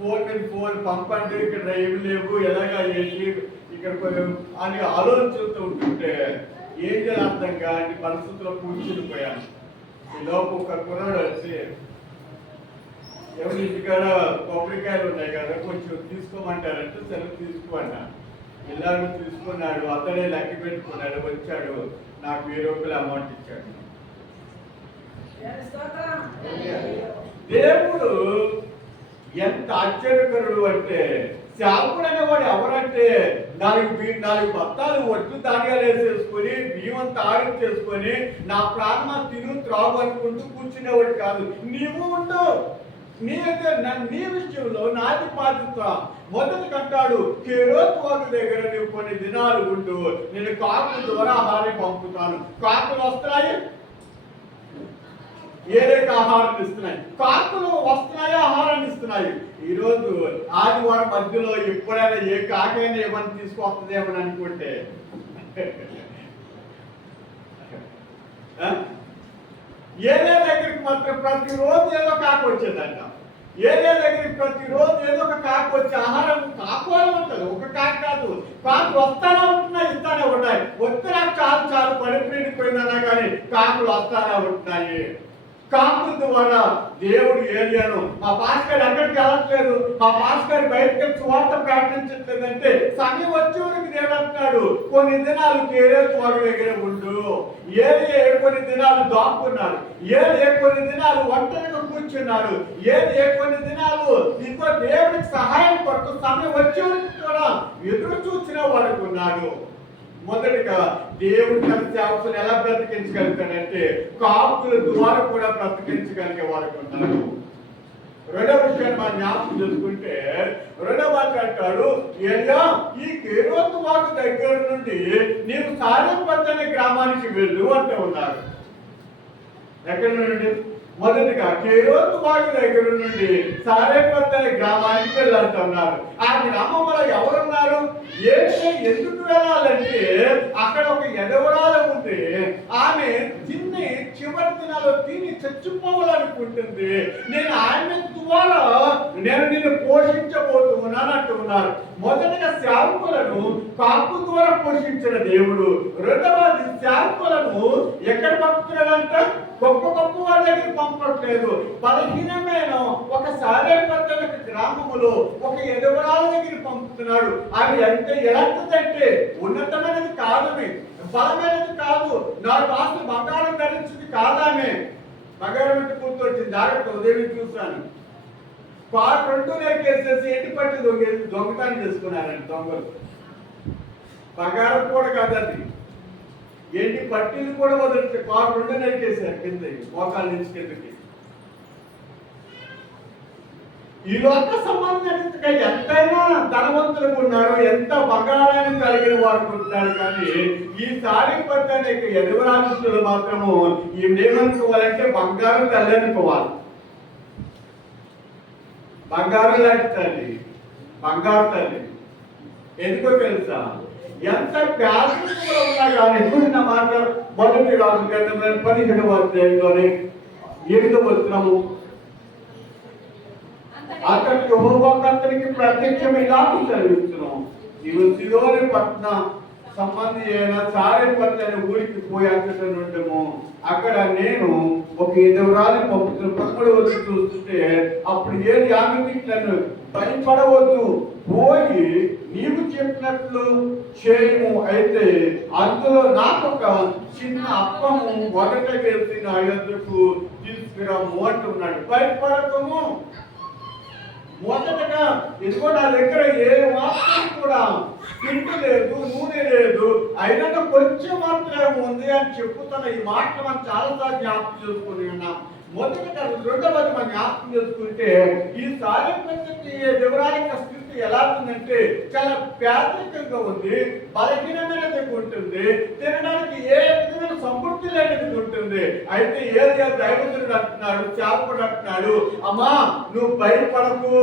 Phone మీద phone పంపండి, ఇక్కడ ఏమి లేవు, ఎలాగా ఏంటి ఇక్కడ అని ఆలోచిస్తూ ఉంటుంటే ఏం చేయాలి అర్థం కాని పరిస్థితుల్లో కూర్చుని పోయాను. ఈ లోపు ఒక కుర్రాడు వచ్చి, ఎవరి ఇంటికాడ కొబ్బరికాయలు ఉన్నాయి కదా, కొంచెం తీసుకోమంటారంటే సెలవు తీసుకోమన్నా. ఇలాగ తీసుకున్నాడు, అతడే లెక్క పెట్టుకున్నాడు, వచ్చాడు, నాకు 1000 రూపాయలు అమౌంట్ ఇచ్చాడు. దేవుడు ఎంత ఆశ్చర్యకరుడు అంటే, సేవకుడు అనేవాడు ఎవరంటే 4 బత్తాలు ఒడ్లు ధాన్యాలు వేసేసుకొని బియ్యం తాడు చేసుకొని నా ప్రాణమా తిను త్రాగు అనుకుంటూ కూర్చునేవాడు కాదు. నీవు ఉండు, నీ విషయంలో నాది బాధ్యత. మొదటి కంటాడు, కేరోతు వాగు దగ్గర నువ్వు కొన్ని దినాలు ఉండు, నేను కాకుల ద్వారా ఆహారం పంపుతాను. కాకులు వస్తున్నాయి, ఏదైతే ఆహారాన్ని ఇస్తున్నాయి, కాకులు వస్తున్నాయి, ఆహారాన్ని ఇస్తున్నాయి. ఈరోజు ఆదివారం మధ్యలో ఎప్పుడైనా ఏ కాకైనా ఏమని తీసుకొస్తుందేమని అనుకుంటే ఏదే దగ్గరికి మాత్రం ప్రతిరోజు ఏదో కాకు వచ్చేదంట. ఏదే దగ్గరికి ప్రతిరోజు ఏదో ఒక కాకు వచ్చి ఆహారం కాకోవాలి ఉంటుంది. ఒక కాకు కాదు, కాకులు వస్తానే ఉంటున్నాయి, ఇస్తానే ఉన్నాయి. వస్తే నాకు చాలు పడిపోయినా కానీ కాకులు వస్తానే ఉంటున్నాయి. కాకుల ద్వారా దేవుడు ఏరియాను, మా పాస్టర్ ఎక్కడికి వెళ్ళట్లేదు, మా పాస్టర్ బయటకి స్వార్థ ప్రకటించట్లేదంటే సమయం వచ్చేవాడికి దేవుడు అంటున్నాడు, కొన్ని దినాలు కేరేతు వాడి దగ్గర ఉండు. ఏరియా కొన్ని దినాలు దాక్కున్నాడు, కొన్ని దినాలు ఒంటరిగా కూర్చున్నాడు, కొన్ని దినాలు ఇంకో దేవుడికి సహాయం కొరకు సమయం వచ్చేవాడికి కూడా ఎదురు చూసిన వాడికి ఉన్నాడు. మొదటిగా దేవుడి తన సేవకులు ఎలా బ్రతికించగలుగుతాడంటే కాకుల ద్వారా కూడా బ్రతికించగలిగే వారికి ఉన్నారు. రెండవ విషయాన్ని మనం జ్ఞాపకం చేసుకుంటే, రెండవ మాట అంటాడు, ఏలియా ఈ కేరోతు వాగు దగ్గర నుండి నీవు సారెపత్ అనే గ్రామానికి వెళ్ళు అంటే ఉన్నారు. ఎక్కడి నుండి? మొదటిగా కేరోతు వాగు దగ్గర నుండి సారెపత్ అనే గ్రామానికి వెళ్ళాలంటున్నారు. ఆ గ్రామంలో ఎవరున్నారు? ఎందుకు వెళ్ళాలంటే అక్కడ ఒక ఎదవరాలు ఉంది. ఆమె తిని చివరి దినాల్లో తిని చచ్చిపోవాలనుకుంటుంది. నేను ఆమె ద్వారా నిన్ను పోషించబోతున్నాను అంటున్నారు. మొదటిగా సేవకులను కాకు ద్వారా పోషించిన దేవుడు, రెండవది సేవకులను ఎక్కడ పంపుతున్నాడంట? గొప్ప వారి దగ్గర పంపట్లేదు. బలహీనమైన ఒక సారేపత్ర గ్రామములో ఒక ఎదవరాల దగ్గర పంపుతున్నాడు. అవి అంటే ఎలాంటిదంటే ఉన్నతమైనది కాదమే, బలమైనది కాదు, 4 ఆస్తులు బంగారం ధరించింది కాదామే. బంగారం అంటే కూర్చొచ్చింది, జాగ్రత్త ఉదయం చూస్తాను. కారు 2 నెక్కేసేసి ఎట్టి పట్టి దొంగతనం చేసుకున్నారండి దొంగలు. బంగారం కూడా కాదండి, ఏంటి పట్టీలు కూడా వదిలితే కారు 2 నెక్కేసారు కింద, మోకాల నుంచి కిందకి. ఈ లోక సంబంధించిన ఎంతైనా ధనవంతులకు ఉన్నారు, ఎంత బంగారాన్ని కలిగిన వారు ఉంటున్నారు, కానీ ఈ సారెపత్ అనే ఎదవరాశులు మాత్రము ఏమనుకోవాలంటే బంగారం తల్లి అనుకోవాలి. బంగారం లాంటి తల్లి, బంగారు తల్లి. ఎందుకో తెలుసా? ఎంత పేదరికంలో ఉన్నా కానీ ఎప్పుడైనా మాట మొదటి రాజు 17వ అధ్యాయంలోనే 8వ వచనము, అతనికి యెహోవా అతనికి ప్రత్యక్షమై ఇలాగ సెలవిస్తున్నాం, నీవు సీదోను పట్టణ సంబంధి అయిన సారెపత్ అనే ఊరికి పోయి అక్కడ నుండము. అక్కడ నేను ఒక ఎదవరాలి పంపుతున్న 13వ వచనం చూస్తుంటే, అప్పుడు ఏది ఆమెకి నన్ను భయపడవద్దు, పోయి నీవు చెప్పినట్లు చేయము, అయితే అందులో నాకు ఒక చిన్న అప్పము ఒకట వేసి నా యొద్దకు తీసుకురాము అంటున్నాడు. భయపడకము. మొదటగా ఇదిగో నా దగ్గర ఏ మాత్రం కూడా పిండి లేదు, నూనె లేదు, అయినా కొంచెం మాత్రమే ఉంది అని చెప్పుతున్న ఈ మాటలు మనం చాలాసార్లు జ్ఞాపకం చేసుకుని ఉన్నాం. మొదటిగా రెండవది మనం జ్ఞాపకం చేసుకుంటే, ఈ సారెపత్తుకి వివరాల స్థితి ఎలా ఉందంటే చాలా పేదరికంగా ఉంది, బలహీనమైనది ఉంటుంది, తినడానికి ఏ విధమైన సమృద్ధి లేనిది ఉంటుంది. అయితే ఏది దైవజనుడు అంటున్నాడు, సేవకుడు అంటున్నాడు, అమ్మా నువ్వు భయపడకు,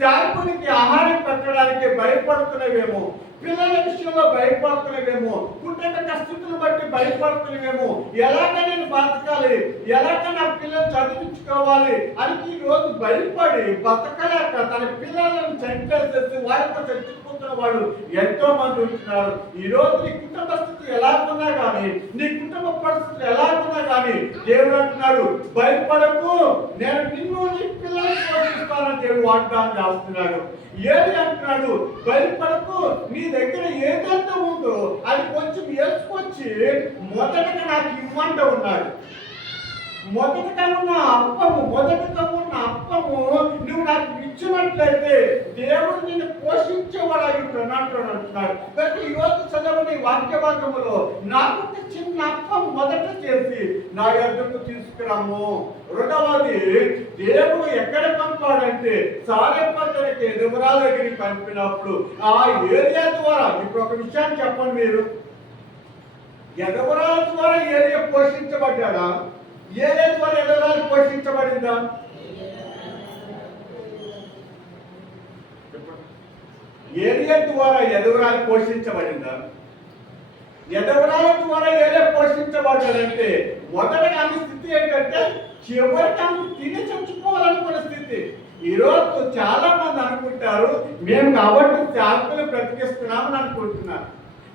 సేవకునికి ఆహారం పెట్టడానికి భయపడుతున్నవేమో, పిల్లల విషయంలో భయపడుతున్నవేమో, కుటుంబ కష్టతను బట్టి భయపడుతున్నవేమో, ఎలాగ నేను బతకాలి, ఎలాగ నా పిల్లలు చదివించుకోవాలి అని ఈ రోజు భయపడి బతకలేక తన పిల్లలను చంపేసేసి వారితో చచ్చిపోతున్న వాడు ఎంతో మంది ఉంటున్నారు. ఈ రోజు నీ కుటుంబ స్థితి ఎలాగున్నా కానీ, నీ కుటుంబ పరిస్థితులు ఎలాగున్నా కానీ దేవుడు అంటున్నాడు, భయపడకు, నేను నిన్ను నీ పిల్లలను పోషిస్తానని దేవుడు వాగ్దానం చేస్తున్నాడు. ఏది అంటున్నాడు, భయపడకు, నీ దగ్గర ఏదైతే ఉందో అది కొంచెం వేసుకొచ్చి మొదటగా నాకు ఇవ్వంట ఉన్నాడు. మొదటగా ఉన్న అప్పము నువ్వు నాకు ఇచ్చినట్లయితే దేవుడు నిన్ను పోషించేవాడు అంటున్నాడు. ప్రతి రోజు చదవని వాక్య భాగములో నాకు చిన్న అప్పం మొదట చేసి నా యొద్దకు తీసుకురాము. రెండవది, దేవుడు ఎక్కడ పంపాడంటే సారెపట్టణకి ఎదుగురాల దగ్గరికి పంపినప్పుడు ఆ ఏరియా ద్వారా, ఇప్పుడు ఒక విషయాన్ని చెప్పండి మీరు, ఎదుగురాల ద్వారా ఏరియా పోషించబడ్డా? ఏరియా ద్వారా ఎదుగురాలు పోషించబడిందా? ఏరియా ద్వారా ఎదుగురాలు పోషించబడిందా? ఎదుగురాల ద్వారా ఏరియా పోషించబడ్డాడంటే మొదటగా ఆమె స్థితి ఏంటంటే చివరికి ఆమె తిని చచ్చిపోవాలనుకున్న స్థితి. ఈరోజు చాలా మంది అనుకుంటారు, మేము కాబట్టి శాంతులు బ్రతికిస్తున్నామని అనుకుంటున్నారు.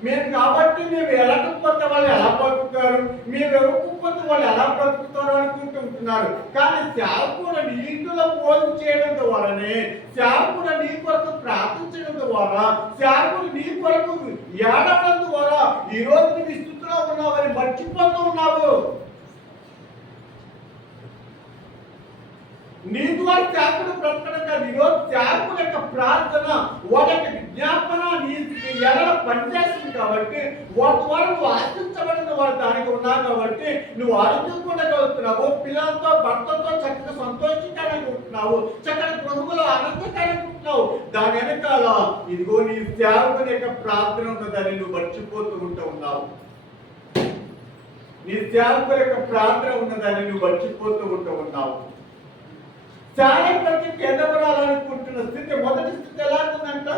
మేము కాబట్టి మేము ఎలకపోతే వాళ్ళు ఎలా బ్రతుకుతారు, మేము ఎవరికపోతే వాళ్ళు ఎలా బ్రతుకుతారు అనుకుంటున్నారు. కానీ సేవకుడు నీ ఇంట్లో భోజనం చేయడం ద్వారానే, సేవకుడు నీ కొరకు ప్రార్థించడం ద్వారా, సేవకుడు నీ కొరకు ఏడవడం ద్వారా ఈరోజు నీ స్థితిలో ఉన్నావని మర్చిపోతూ ఉన్నావు. నీ ద్వారా సేవకుడు బ్రతకడం కాదు, ఈరోజు సేవకుడు యొక్క ప్రార్థన, వాళ్ళ యొక్క విజ్ఞాపన నీ ఎడల పనిచేస్తుంది కాబట్టి, వాటి ద్వారా నువ్వు ఆశించబడిన వాడు దానికి ఉన్నావు కాబట్టి నువ్వు ఆరోగ్యకుండగలుగుతున్నావు, పిల్లలతో భర్తతో చక్కగా సంతోషించాలనుకుంటున్నావు, చక్కటి గృహంలో ఆనందించాలనుకుంటున్నావు. దాని వెనకాల ఇదిగో నీ సేవకుని యొక్క ప్రార్థన ఉన్నదని నువ్వు మర్చిపోతూ ఉన్నావు. నీ సేవకుని యొక్క ప్రార్థన ఉన్నదని నువ్వు మర్చిపోతూ ఉన్నావు. చాలా ప్రతికి ఎదగడాలనుకుంటున్న స్థితి, మొదటి స్థితి ఎలా ఉందంట?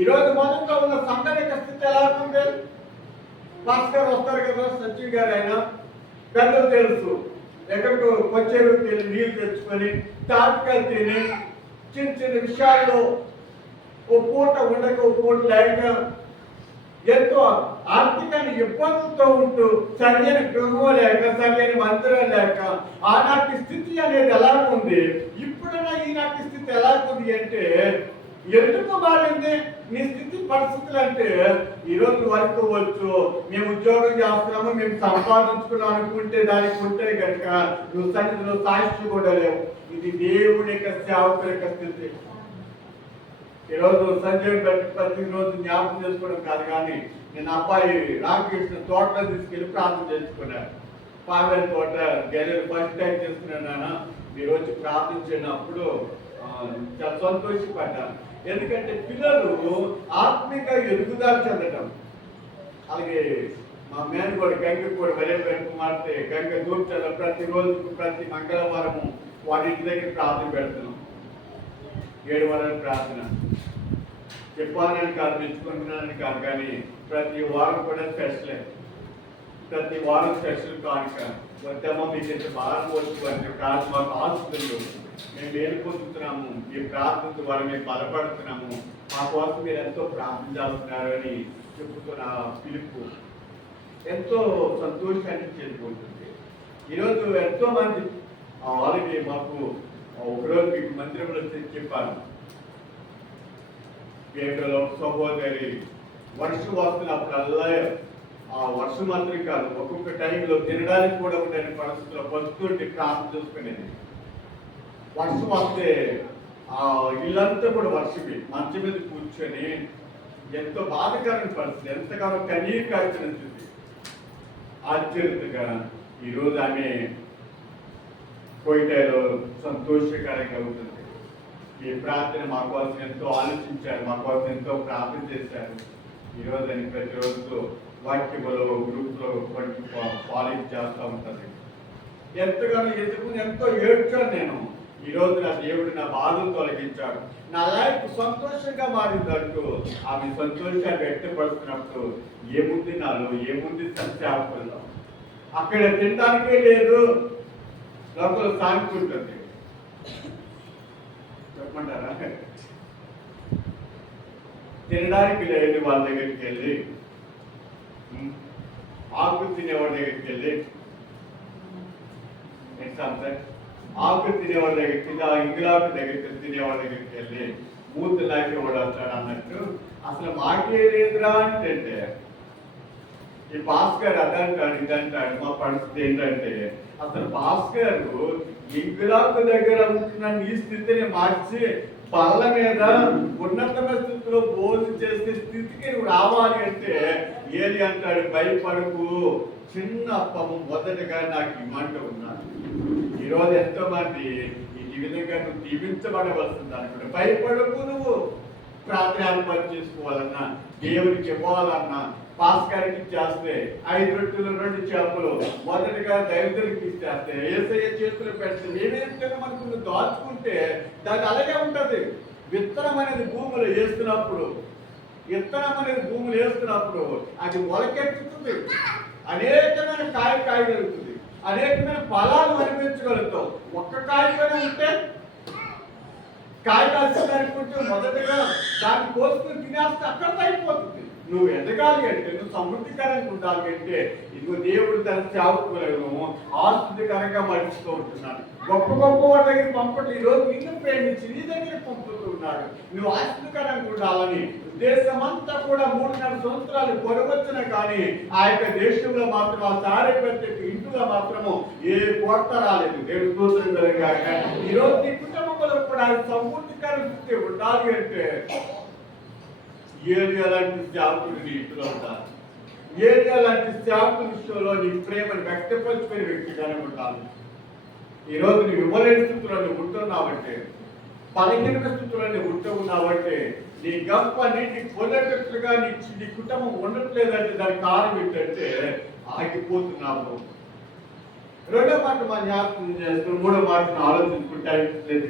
ఈరోజు మొదట్లో ఉన్న సంఘం యొక్క స్థితి ఎలా ఉంది? భాస్కర్ వస్తారు కదా, సచిన్ గారు, అయినా పెద్దలు తెలుసు, ఎక్కడికో కొచ్చేరుకి వెళ్ళి నీళ్ళు తెచ్చుకొని తాటికాయలు తిని చిన్న చిన్న విషయాల్లో ఓ పూట ఉండక ఓ పూట లేక ఎంతో ఆర్థికంగా ఇబ్బందులతో ఉంటూ సరైన గృహం లేక, సరైన మందిరం లేక ఆనాటి స్థితి అనేది ఎలా ఉంది? ఇప్పుడున్న ఈనాటి స్థితి ఎలా ఉంది అంటే, ఎందుకు మారింది నీ స్థితి పరిస్థితులు అంటే, ఈరోజు అనుకోవచ్చు మేము ఉద్యోగం చేస్తున్నాము, మేము సంపాదించుకున్నాం అనుకుంటే దానికి ఉంటే కనుక నువ్వు సన్నిధిలో సాక్షి కూడా లేవు. ఇది దేవుని యొక్క సేవకుల యొక్క స్థితి. ఈరోజు సంజయ్ ప్రతిరోజు జ్ఞాపకం చేసుకోవడం కాదు, కానీ నేను అబ్బాయి రామకృష్ణ తోటలో తీసుకెళ్ళి ప్రార్థన చేసుకున్నాను. పావేల తోట గెలలు ఫస్ట్ టైం చేసుకున్నాను. మీరు వచ్చి ప్రార్థించినప్పుడు చాలా సంతోషపడ్డాను. ఎందుకంటే పిల్లలు ఆత్మీయంగా ఎదుగుదల చెందటం. అలాగే మా మేనగోడు గంగ కూడా వరేపేట కుమార్తె గంగ దూర్చలో ప్రతిరోజు ప్రతి మంగళవారము వారి ఇంటి దగ్గర ప్రార్థన పెడుతున్నాం. 7 వారాల ప్రార్థన చెప్పాలని కాదు, మెచ్చుకుంటున్నానని కాదు, కానీ ప్రతి వారం కూడా స్పెషలే. ప్రతి వారం స్పెషల్ కానుక వద్దమ్మా, మీకు ఎంత భారం పోతుంది కాదు, మాకు ఆస్తులు మేము వేలు పొందుతున్నాము, మీ ప్రార్థన ద్వారా మేము బలపడుతున్నాము, మా కోసం మీరు ఎంతో ప్రార్థన చేస్తున్నారు అని చెప్పుతున్న పిలుపు ఎంతో సంతోషాన్ని చేరుకుంటుంది. ఈరోజు ఎంతో మంది వాళ్ళకి మాకు ఒకరోజు మీకు మందిరంలో చెప్పాను, పేటలో సహోదరి వర్షం వస్తున్నప్పుడల్లా ఆ వర్షం మాత్రం కాదు, ఒక్కొక్క టైంలో తినడానికి కూడా ఉండని పరిస్థితుల్లో పసుతుంటే ప్రార్థన చూసుకునేది. వర్షం వస్తే ఆ ఇల్లంతా కూడా వర్షమే, మంచం మీద కూర్చొని ఎంతో బాధకరమైన పరిస్థితి, ఎంతగానో కన్నీరు కాల్చిన స్థితి. ఆశ్చర్యతగా ఈరోజు ఆమె కోయిటలో సంతోషకరంగా ఉంటుంది. ఈ ప్రార్థన మా కోసం ఎంతో ఆలోచించారు, మా కోసం ఎంతో ప్రార్థన చేశారు. ఈరోజు అని ప్రతిరోజు వాక్యములో గ్రూప్లో ఫాలోయింగ్ చేస్తూ ఉంటుంది. ఎంతగానో ఎదుర్కొని ఎంతో ఏడ్చాను నేను. ఈ రోజు నా దేవుడు నా బాధను తొలగించాడు, నా లైఫ్ సంతోషంగా మారిందంటూ ఆమె సంతోషాన్ని వ్యక్తపడుతున్నప్పుడు ఏముంది నాలో, ఏముంది సంచాపంలో? అక్కడ తినడానికే లేదు, లోపల సాగుతుంటుంది. చెప్పమంటారా? తినడానికి లేదు వాళ్ళ దగ్గరికి వెళ్ళి, ఆకు తినేవాడి దగ్గరికి వెళ్ళి, ఆకు తినేవాడి దగ్గరికి, ఇంగులాకు దగ్గరికి తినేవాడి దగ్గరికి వెళ్ళి మూత లాగేవాడు వస్తాడు అన్నట్టు అసలు మాకే లేదురా అంటే ఈ భాస్కర్ అదంటాడు ఇదంటాడు. మా పరిస్థితి ఏంటంటే అసలు భాస్కర్ ఇంగులాకు దగ్గర ఉంటున్న నీ స్థితిని మార్చి పళ్ళ మీద ఉన్నతమైన స్థితిలో భోజనం చేసే స్థితికి నువ్వు రావాలి అంటే ఏది అంటాడు, భయపడకు, చిన్న అప్పము మొదటగా నాకు ఇమ్మంటూ ఉన్నాను. ఈరోజు ఎంతో మంది ఈ విధంగా నువ్వు దీవించబడవలసింది అనుకుంటే భయపడకు. నువ్వు ప్రార్థనలు పని చేసుకోవాలన్నా, దేవుడికి ఇవ్వాలన్నా, భాస్కర్కి ఇచ్చేస్తే 5 రొట్టెలు 2 చేపలు మొదటిగా దైవతులకి ఇచ్చేస్తే ఏసయ్య చేతులు పెడితే ఏదైతే మనకు నువ్వు దాచుకుంటే దాన్ని అలాగే ఉంటుంది. విత్తనం అనేది భూములు వేస్తున్నప్పుడు అది మొలకెత్తుతుంది, అనేకమైన కాయగలుగుతుంది, అనేకమైన ఫలాలు అనిపించగలుగుతావు. ఒక్క కాయగానే ఉంటే కాయ కాల్చుకుంటే మొదటగా దాన్ని కోసుకుని తినేస్తే అక్కడ అయిపోతుంది. నువ్వు ఎదగాలి అంటే, నువ్వు సమృద్ధికరంగా ఉండాలి అంటే ఇదిగో దేవుడు తన సేవకులను ఆస్తుతికరంగా మలుచుతూ ఉంటున్నాడు. గొప్ప వారి దగ్గర పంపటి ఈరోజు నిన్ను ప్రేమించి నీ దగ్గర పంపుతూ ఉన్నాడు. నువ్వు ఆస్తుతికరంగా ఉండాలని దేశమంతా కూడా 3.5 సంవత్సరాలు పొరవచ్చున కానీ ఆ యొక్క దేశంలో మాత్రం ఆ సారే ప్రతి ఇంట్లో మాత్రము ఏ కొరత రాలేదు. దేవుడు స్తోత్రంగా ఈరోజు నీ కుటుంబంలో కూడా సమృద్ధికరంగా ఉండాలి అంటే ఏలియా లాంటి సేవకుడు నీ ఇంట్లో ఉండాలి. ఏలియా లాంటి సేవకుల విషయంలో నీ ప్రేమను వ్యక్తపరుచుకునే వ్యక్తిగానే ఉండాలి. ఈరోజు నువ్వు ఇవ్వలేని స్థితిలో నువ్వు ఉంటున్నావంటే, బలహీన స్థితిలో నువ్వు ఉంటూ ఉన్నావంటే, నీ గొప్ప నీటికి పొందేటట్లుగా నీ కుటుంబం ఉండట్లేదంటే దానికి కారణం ఏంటంటే ఆగిపోతున్నావు. రెండో మాట మా జ్ఞాపకం చేస్తూ మూడో మాటను ఆలోచించుకుంటే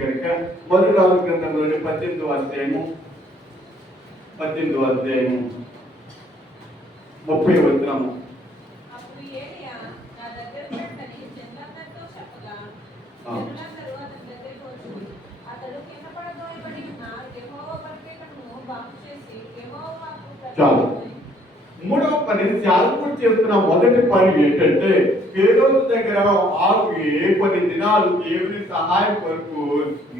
కనుక మొదటి రాజుల గ్రంథంలోని 18వ అధ్యాయము 30వ వచనము. చాలు. మూడవ పని సేవకుడు చేస్తున్న మొదటి పని ఏంటంటే ఫేరోను దగ్గర ఆగి కొన్ని దినాలు దేవుని సహాయం కొరకు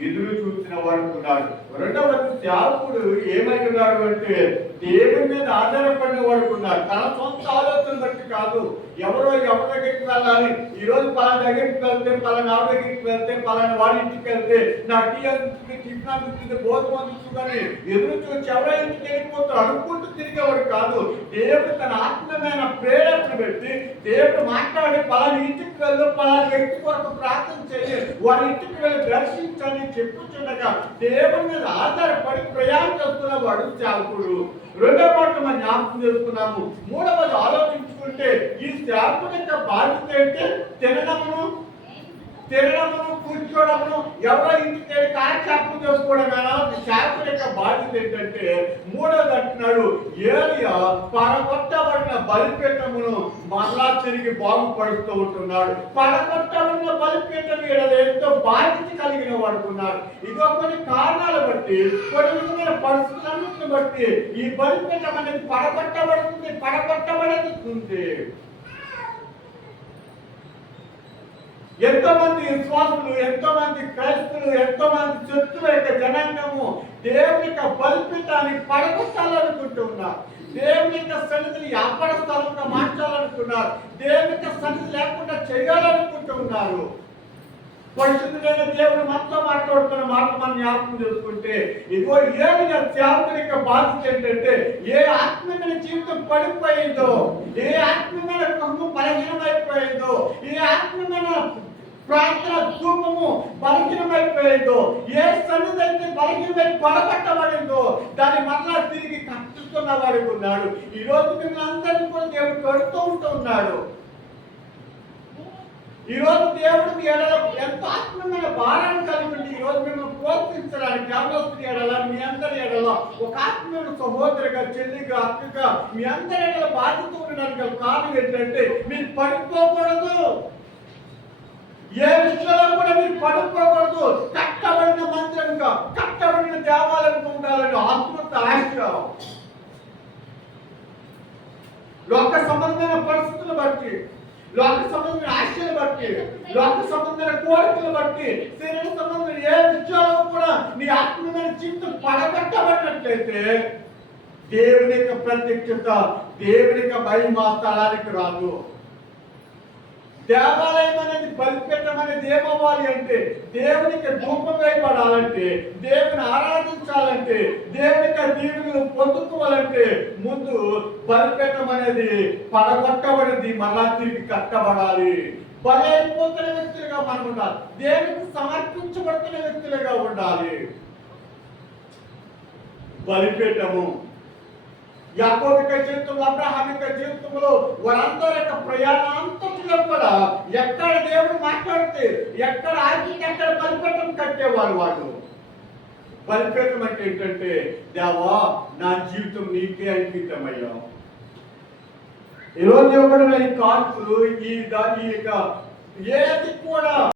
ఎదురు చూసిన వాడు ఉన్నాడు. రెండవది సేవకుడు ఏమై ఉన్నాడు అంటే దేవుని మీద ఆధారపడిన వాడు ఉన్నాడు. తన సొంత ఆలోచన బట్టి కాదు, ఎవరి దగ్గరికి వెళ్ళాలి, ఈ రోజు పలానా దగ్గరికి వెళ్తే, పలానా ఆవిడ దగ్గరికి వెళ్తే, పలానా వాడి ఇంటికి వెళ్తే నా టీ అందుతుంది, టిఫిన్ అందుతుంది, భోజనం అందుతుందని ఎదురు చూసి ఎవరో ఇంటికి వెళ్ళిపోతాడు అనుకుంటూ తిరిగేవాడు కాదు. దేవుడు తన ఆత్మీయమైన ప్రేరణ పెట్టి దేవుడు మాట్లాడి పలానా ఇంటికి వెళ్ళు, పలానా వ్యక్తి కొరకు ప్రార్థన చేయి, వారి ఇంటికి వెళ్ళి దర్శించని చెప్పుచుండగా దేవుడి మీద ఆధారపడి ప్రయాణం చేస్తున్న వాడు సేవకుడు. రెండో మాట మనం జ్ఞాపకం చేసుకున్నాము. మూడవది ఆలోచించుకుంటే ఈ సేవకుడు యొక్క బాధ్యత ఏంటి? తినడమును కూర్చోవడమును, ఎవరో ఇంటికి వెళ్ళి కాలక్షేపం చేసుకోవడమేనా సేవకుడు యొక్క బాధ్యత ఏంటంటే మూడవది అంటున్నాడు, ఏలియా పడగొట్టబడిన బలిపీఠమును మరలా తిరిగి బాగుపడుతూ ఉంటున్నాడు. పడగొట్టబడిన బలిపీఠం ఎంతో బాధ్యత కలిగిన వాడుకున్నాడు. ఇదో కొన్ని కారణాలు బట్టి, కొన్ని విధమైన పరిస్థితులన్నింటిని బట్టి ఈ బలిపీఠం అనేది పడగొట్టబడుతుంది. ఎంతో మంది విశ్వాసులు, ఎంతో మంది క్రైస్తులు, ఎంతో మంది శత్రుల యొక్క జనాంగము దేవుని యొక్క బలిపీఠాన్ని పడగొట్టాలనుకుంటూ ఉన్నారు. దేవుని యొక్క సన్నిధిని వ్యాపార స్థలంగా మార్చాలనుకున్నారు. దేవుని యొక్క సన్నిధి లేకుండా చేయాలనుకుంటూ ఉన్నారు. పరిశుద్ధుడైన దేవుడు మనతో మాట్లాడుతున్న మాట మనం జ్ఞాపకం చేసుకుంటే ఇదిగో ఏమిగా సేవకుడి యొక్క బాధ్యత ఏంటంటే ఏ ఆత్మీయమైన జీవితం పడిపోయిందో, ఏ ఆత్మీయమైన కుటుంబం బలహీనమైపోయిందో, ఏ ఆత్మీయమైన ప్రార్థన ధూపము బలహీనమైపోయిందో, ఏ సన్నిధి అయితే బలహీనమై పడగొట్టబడిందో దాన్ని మరలా తిరిగి కట్టుతున్న వాడికి ఉన్నాడు. ఈ రోజు మిమ్మల్ని అందరినీ కూడా దేవుడు కడుతూ ఉంటూ ఉన్నాడు. ఈ రోజు దేవుడు మీ ఎడల ఎంత ఆత్మీయమైన భారాన్ని కలిగి ఉండి ఈ రోజు మిమ్మల్ని ప్రోత్సహించడానికి యవనస్తుని ఎడల మీ అందరి ఎడల ఒక ఆత్మీయ సహోదరిగా చెల్లిగా అక్కగా మీ అందరి ఎడల బాధ్యత ఉండడానికి గల కారణం ఏంటంటే మీరు పడిపోకూడదు. ఏ విషయంలో కూడా మీరు పడిపోకూడదు. కట్టబడిన మందిరంగా కట్టబడిన దేవాలయంగా ఉండాలని ఆత్మత ఆశ. లోక సంబంధమైన పరిస్థితులు బట్టి, లోక సంబంధమైన ఆశలు బట్టి, లోక సంబంధమైన కోరికలు బట్టి, శరీర సంబంధమైన ఏ విషయాల్లో కూడా నీ ఆత్మీయమైన జీవితం పడగట్టబడినట్లయితే దేవుని యొక్క ప్రత్యక్షత, దేవుని యొక్క మహిమ స్థలానికి రాదు. దేవాలయం అనేది బలిపీఠం అనేది ఏమవ్వాలి అంటే దేవునికి ధూపం వేయబడాలంటే, దేవుని ఆరాధించాలంటే, దేవుని యొక్క దీవెనలు పొందుకోవాలంటే ముందు బలిపీఠం అనేది పడగొట్టబడింది, మరలా తిరిగి కట్టబడాలి. బలి అయిపోతున్న వ్యక్తులుగా మనం ఉండాలి. దేవునికి సమర్పించబడుతున్న వ్యక్తులుగా ఉండాలి. బలిపీఠము యాకోబు యొక్క జీవితంలో, అబ్రహాం యొక్క జీవితంలో వారందరి యొక్క ప్రయాణాంతంలో కూడా ఎక్కడ దేవుడు మాట్లాడితే ఎక్కడ ఆగి ఎక్కడ బలిపీఠం కట్టేవారు వాళ్ళు. బలిపీఠం అంటే ఏంటంటే, దేవా నా జీవితం నీకే అంకితమయ్యా. ఈరోజు ఇవ్వబడిన ఈ కాన్పులు ఈ యొక్క ఏది కూడా